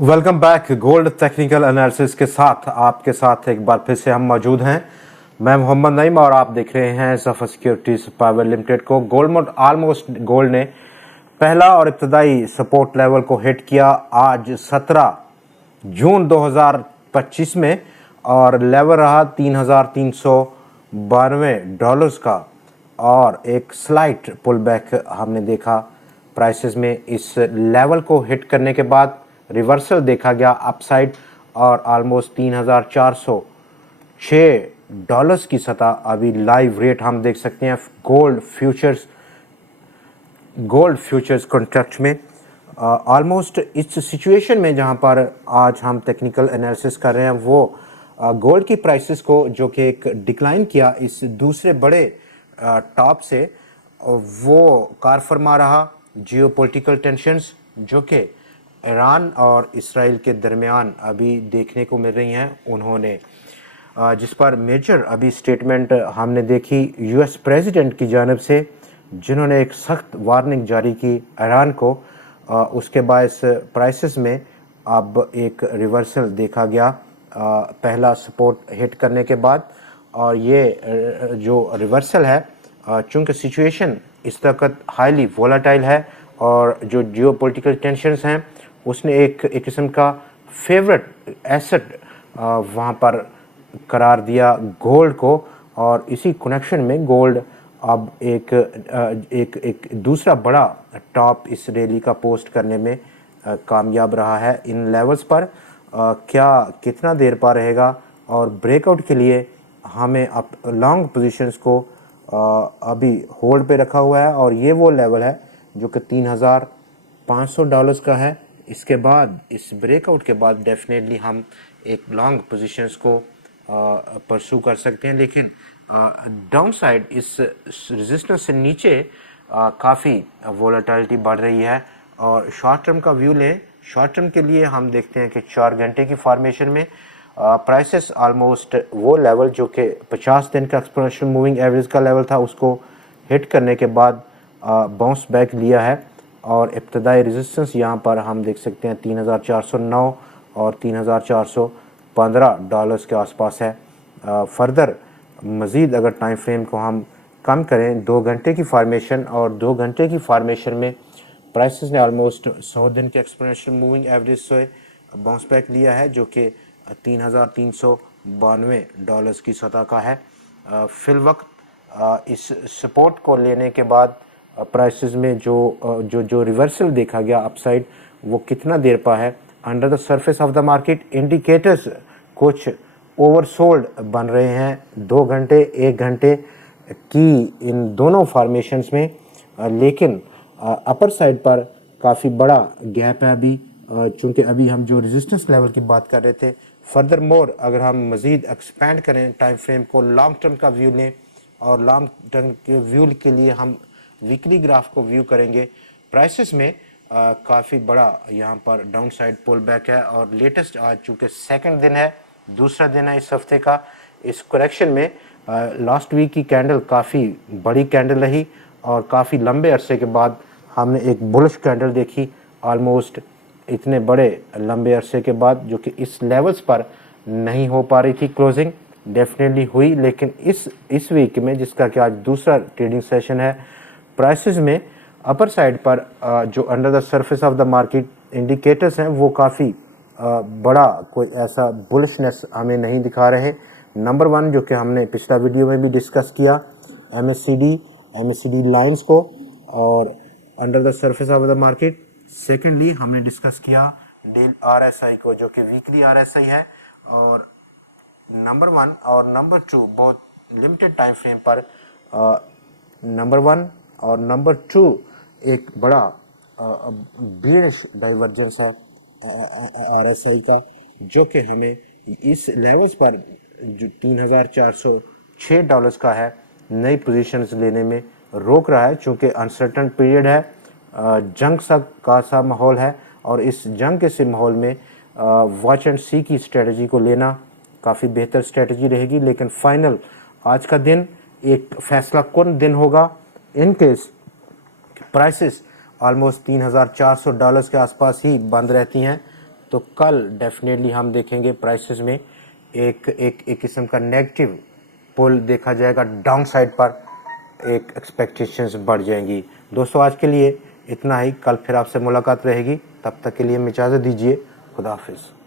Welcome back. Gold technical analysis के साथ आपके साथ एक बार फिर से हम मौजूद हैं। मैं मोहम्मद नईम और आप देख रहे हैं ज़फर सिक्योरिटीज प्राइवेट लिमिटेड को। ऑलमोस्ट गोल्ड ने पहला और इब्तदाई सपोर्ट लेवल को हिट किया आज 17 जून 2025 में और लेवल रहा $3,392 का और एक स्लाइट पुल बैक हमने देखा प्राइसेस में। इस लेवल को हिट करने के बाद रिवर्सल देखा गया अपसाइड और ऑलमोस्ट $3,406 की सतह अभी लाइव रेट हम देख सकते हैं गोल्ड फ्यूचर्स कॉन्ट्रैक्ट में। ऑलमोस्ट इस सिचुएशन में जहां पर आज हम टेक्निकल एनालिसिस कर रहे हैं वो गोल्ड की प्राइसेस को जो कि एक डिक्लाइन किया इस दूसरे बड़े टॉप से, वो कार फरमा रहा जियोपॉलिटिकल टेंशन्स जो कि ईरान और इसराइल के दरमियान अभी देखने को मिल रही हैं। उन्होंने जिस पर मेजर अभी स्टेटमेंट हमने देखी यूएस प्रेसिडेंट की जानिब से, जिन्होंने एक सख्त वार्निंग जारी की ईरान को। उसके बाद प्राइसेस में अब एक रिवर्सल देखा गया पहला सपोर्ट हिट करने के बाद। और ये जो रिवर्सल है, चूँकि सिचुएशन इस वक्त हाईली वोलाटाइल है और जो जियोपॉलिटिकल टेंशन्स हैं उसने एक किस्म का फेवरेट एसेट वहाँ पर करार दिया गोल्ड को। और इसी कनेक्शन में गोल्ड अब एक दूसरा बड़ा टॉप इस रैली का पोस्ट करने में कामयाब रहा है। इन लेवल्स पर क्या कितना देर पर रहेगा और ब्रेकआउट के लिए हमें अब लॉन्ग पोजीशंस को अभी होल्ड पे रखा हुआ है और ये वो लेवल है जो कि $3,500 का है। इसके बाद इस ब्रेकआउट के बाद डेफिनेटली हम एक लॉन्ग पोजीशंस को परसू कर सकते हैं, लेकिन डाउन साइड इस रेजिस्टेंस से नीचे काफ़ी वोलेटिलिटी बढ़ रही है। और शॉर्ट टर्म का व्यू लें, शॉर्ट टर्म के लिए हम देखते हैं कि 4 घंटे की फॉर्मेशन में प्राइसेस ऑलमोस्ट वो लेवल जो कि 50 दिन का एक्सपोनेंशियल मूविंग एवरेज का लेवल था उसको हिट करने के बाद बाउंस बैक लिया है। और इब्तदाई रेजिस्टेंस यहाँ पर हम देख सकते हैं 3,409 और $3,415 के आसपास है। फर्दर मज़ीद अगर टाइम फ्रेम को हम कम करें 2 घंटे की फार्मेशन, और 2 घंटे की फार्मेशन में प्राइसेस ने ऑलमोस्ट 100 दिन के एक्सपोनेंशियल मूविंग एवरेज से बाउंस बैक लिया है जो कि $3,392 की सतह का है। फिल वक्त इस सपोर्ट को लेने के बाद प्राइसेस में जो रिवर्सल देखा गया अपसाइड वो कितना देर पा है under the surface of the market. Indicators कुछ ओवरसोल्ड बन रहे हैं 2 घंटे 1 घंटे की इन दोनों फॉर्मेशंस में, लेकिन अपर साइड पर काफ़ी बड़ा गैप है अभी, चूँकि अभी हम जो रेजिस्टेंस लेवल की बात कर रहे थे। फर्दर मोर अगर हम मज़ीद एक्सपेंड करें टाइम फ्रेम को, लॉन्ग टर्म का व्यू लें और लॉन्ग टर्म के व्यू के लिए हम वीकली ग्राफ को व्यू करेंगे, प्राइसेस में काफ़ी बड़ा यहाँ पर डाउन साइड पुल बैक है। और लेटेस्ट आज चूँकि सेकंड दिन है, दूसरा दिन है इस हफ्ते का, इस करेक्शन में लास्ट वीक की कैंडल काफ़ी बड़ी कैंडल रही और काफ़ी लंबे अरसे के बाद हमने एक बुलिश कैंडल देखी ऑलमोस्ट इतने बड़े लंबे अरसे के बाद, जो कि इस लेवल्स पर नहीं हो पा रही थी क्लोजिंग। डेफिनेटली हुई, लेकिन इस वीक में जिसका कि आज दूसरा ट्रेडिंग सेशन है, प्राइसेस में अपर साइड पर जो under the surface of the market indicators हैं वो काफ़ी बड़ा कोई ऐसा बुलिशनेस हमें नहीं दिखा रहे। नंबर 1 जो कि हमने पिछला वीडियो में भी डिस्कस किया MACD लाइंस को और under the surface of the market. Secondly हमने डिस्कस किया डेल RSI को जो कि वीकली RSI है। और नंबर 1 और नंबर 2 बहुत लिमिटेड टाइम फ्रेम पर नंबर 1 और नंबर 2 एक बड़ा बेयरिश डाइवर्जेंस है RSI का, जो कि हमें इस लेवल्स पर जो $3,406 का है नई पोजीशंस लेने में रोक रहा है, चूँकि अनसर्टन पीरियड है, जंग का सा माहौल है। और इस जंग के से माहौल में वॉच एंड सी की स्ट्रेटजी को लेना काफ़ी बेहतर स्ट्रेटजी रहेगी। लेकिन फाइनल आज का दिन एक फैसला कुन दिन होगा इन केस प्राइसेस ऑलमोस्ट $3,400 के आसपास ही बंद रहती हैं तो कल डेफिनेटली हम देखेंगे प्राइसेस में एक किस्म का नेगेटिव पुल देखा जाएगा, डाउन साइड पर एक एक्सपेक्टेशंस बढ़ जाएंगी। दोस्तों आज के लिए इतना ही, कल फिर आपसे मुलाकात रहेगी, तब तक के लिए हमें इजाज़त दीजिए। खुदा हाफिज़।